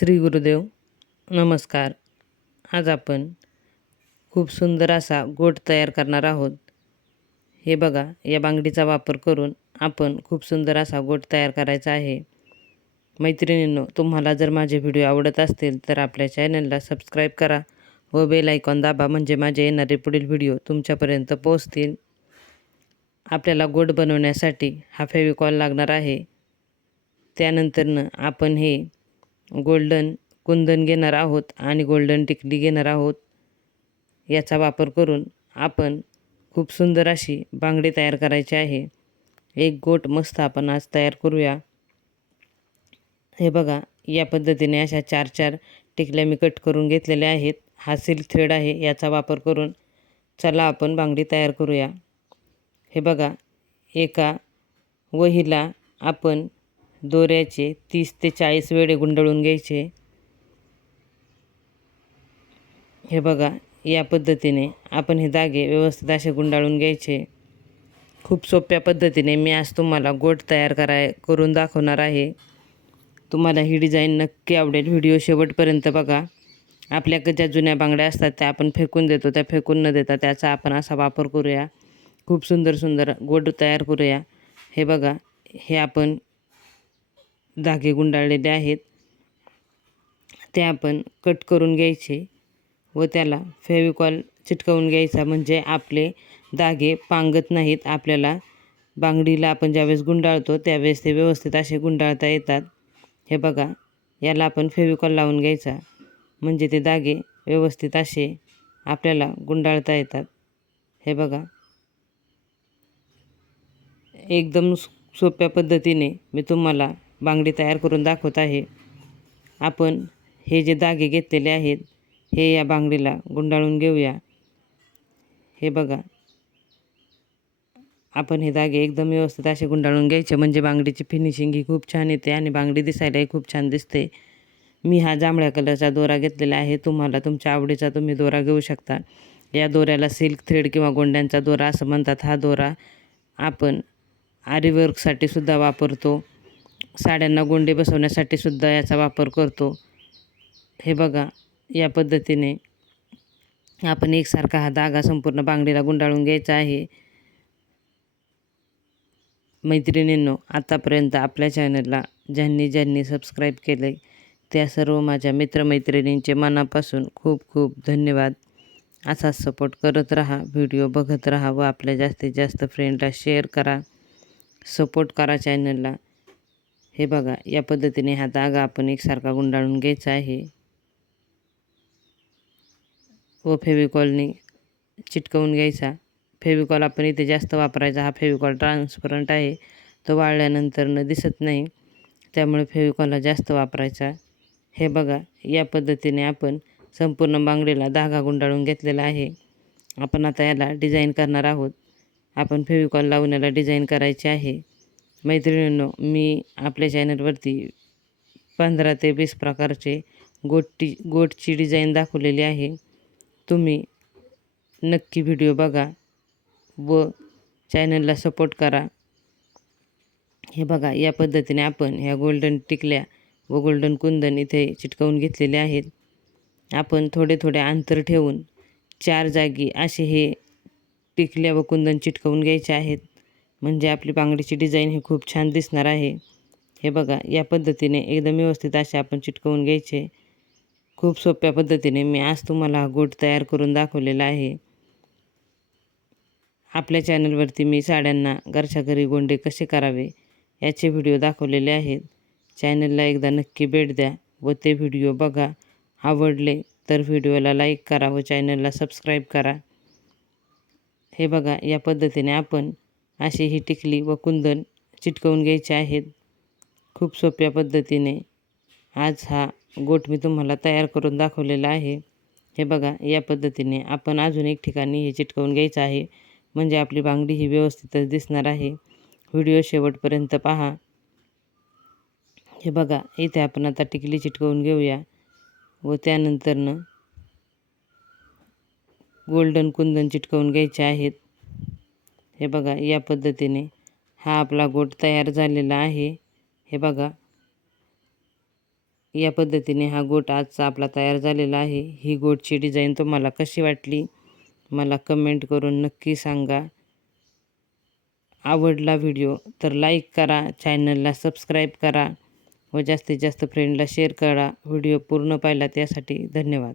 श्री गुरुदेव नमस्कार. आज आपण खूप सुंदर असा गोट तयार करणार आहोत. हे बघा या बांगडीचा वापर करून आपण खूप सुंदर असा गोट तयार करायचा आहे. मैत्रिणींनो तुम्हाला जर माझे व्हिडिओ आवडत असतील तर आपल्या चॅनलला सबस्क्राईब करा व बेल आयकॉन दाबा म्हणजे माझे येणारे पुढील व्हिडिओ तुमच्यापर्यंत पोहोचतील. आपल्याला गोड बनवण्यासाठी हा फेविकॉल लागणार आहे. त्यानंतरनं आपण हे गोल्डन कुंदन घेणार आहोत आणि गोल्डन टिकली घेणार आहोत. याचा वापर करून आपण खूप सुंदर अशी बांगडी तयार करायची आहे. एक गोट मस्त आपण आज तयार करूया. हे बघा या पद्धतीने अशा चार चार टिकल्या मी कट करून घेतलेल्या आहेत. हा सिल्क थ्रेड आहे याचा वापर करून चला आपण बांगडी तयार करूया. हे बघा एका वहीला आपण दोऱ्याचे तीस ते चाळीस वेळे गुंडळून घ्यायचे. हे बघा या पद्धतीने आपण हे धागे व्यवस्थित असे गुंडाळून घ्यायचे. खूप सोप्या पद्धतीने मी आज तुम्हाला गोट तयार कराय करून दाखवणार आहे. तुम्हाला ही डिझाईन नक्की आवडेल. व्हिडिओ शेवटपर्यंत बघा. आपल्याकडे ज्या जुन्या बांगड्या असतात त्या आपण फेकून देतो त्या फेकून न देता त्याचा आपण असा वापर करूया. खूप सुंदर सुंदर गोट तयार करूया. हे बघा हे आपण धागे गुंडाळलेले आहेत. ते आपण कट करून घ्यायचे व त्याला फेविकॉल चिटकवून घ्यायचा. म्हणजे आपले धागे पांगत नाहीत. आपल्याला बांगडीला आपण ज्यावेळेस गुंडाळतो त्यावेळेस ते व्यवस्थित असे गुंडाळता येतात. हे बघा याला आपण फेविकॉल लावून घ्यायचा. म्हणजे ते धागे व्यवस्थित असे आपल्याला गुंडाळता येतात. हे बघा. एकदम सोप्या पद्धतीने मी तुम्हाला बांगडी तयार करून दाखवत आहे. आपण हे जे दागे घेतलेले आहेत हे या बांगडीला गुंडाळून घेऊया. हे बघा. आपण हे दागे एकदम व्यवस्थित असे गुंडाळून घ्यायचे म्हणजे बांगडीची फिनिशिंग ही खूप छान येते आणि बांगडी दिसायलाही खूप छान दिसते. मी हा जांभळ्या कलरचा दोरा घेतलेला आहे. तुम्हाला तुमच्या आवडीचा तुम्ही दोरा घेऊ शकता. या दोऱ्याला सिल्क थ्रेड किंवा गोंड्यांचा दोरा असं म्हणतात. हा दोरा आपण आरीवर्कसाठी सुद्धा वापरतो. साड्यांना गोंडे बसवण्यासाठी सुद्धा याचा वापर करतो. हे बघा या पद्धतीने आपण एकसारखा हा धागा संपूर्ण बांगडीला गुंडाळून घ्यायचा आहे. मैत्रिणींनो आतापर्यंत आपल्या चॅनलला ज्यांनी ज्यांनी सबस्क्राईब केले त्या सर्व माझ्या मित्रमैत्रिणींचे मनापासून खूप खूप धन्यवाद. असाच सपोर्ट करत राहा व्हिडिओ बघत राहा व आपल्या जास्तीत जास्त फ्रेंडला शेअर करा. सपोर्ट करा चॅनलला हे बघा या पद्धतीने हा धागा आपण एकसारखा गुंडाळून घ्यायचा आहे. व फेविकॉलने चिटकवून घ्यायचा. फेविकॉल आपण इथे जास्त वापरायचा हा फेविकॉल ट्रान्सपरंट आहे. तो वाळल्यानंतर न दिसत नाही त्यामुळे फेविकॉलला जास्त वापरायचा. हे बघा या पद्धतीने आपण संपूर्ण बांगडीला धागा गुंडाळून घेतलेला आहे. आपण आता याला डिझाईन करणार आहोत. आपण फेविकॉल लावून याला डिझाईन करायची आहे. मैत्रिणींनो मी आपल्या चॅनलवरती पंधरा ते वीस प्रकारचे गोटी गोटची डिझाईन दाखवलेली आहे. तुम्ही नक्की व्हिडिओ बघा व चॅनलला सपोर्ट करा. हे बघा या पद्धतीने आपण ह्या गोल्डन टिकल्या व गोल्डन कुंदन इथे चिटकवून घेतलेले आहेत. आपण थोडे थोडे अंतर ठेवून चार जागी असे हे टिकल्या व कुंदन चिटकवून घ्यायचे आहेत. म्हणजे आपली बांगडीची डिझाईन ही खूप छान दिसणार आहे. हे बघा या पद्धतीने एकदम व्यवस्थित असे आपण चिटकवून घ्यायचे. खूप सोप्या पद्धतीने मी आज तुम्हाला गोट तयार करून दाखवलेला आहे. आपल्या चॅनलवरती मी साड्यांना घरच्या घरी गोंडे कसे करावे याचे व्हिडिओ दाखवलेले आहेत. चॅनलला एकदा नक्की भेट द्या व ते व्हिडिओ बघा. आवडले तर व्हिडिओला लाईक करा व चॅनलला सबस्क्राईब करा. हे बघा या पद्धतीने आपण अशी ही टिकली व कुंदन चिटकवून घ्यायचे आहेत. खूप सोप्या पद्धतीने. आज हा गोट मी तुम्हाला तयार करून दाखवलेला आहे. हे बघा या पद्धतीने आपण अजून एक ठिकाणी हे चिटकवून घ्यायचं आहे. म्हणजे आपली बांगडी ही व्यवस्थितच दिसणार आहे. व्हिडिओ शेवटपर्यंत पहा. हे बघा इथे आपण आता टिकली चिटकवून घेऊया व त्यानंतरनं गोल्डन कुंदन चिटकवून घ्यायचे आहेत. हे बघा या पद्धतीने हा आपला गोट तयार झालेला आहे. हे बघा या पद्धतीने हा गोट आजचा आपला तयार झालेला आहे. ही गोटची डिझाईन तुम्हाला कशी वाटली मला कमेंट करून नक्की सांगा. आवडला व्हिडिओ तर लाईक करा चॅनलला सबस्क्राईब करा व जास्तीत जास्त फ्रेंडला शेअर करा. व्हिडिओ पूर्ण पाहिला त्यासाठी धन्यवाद.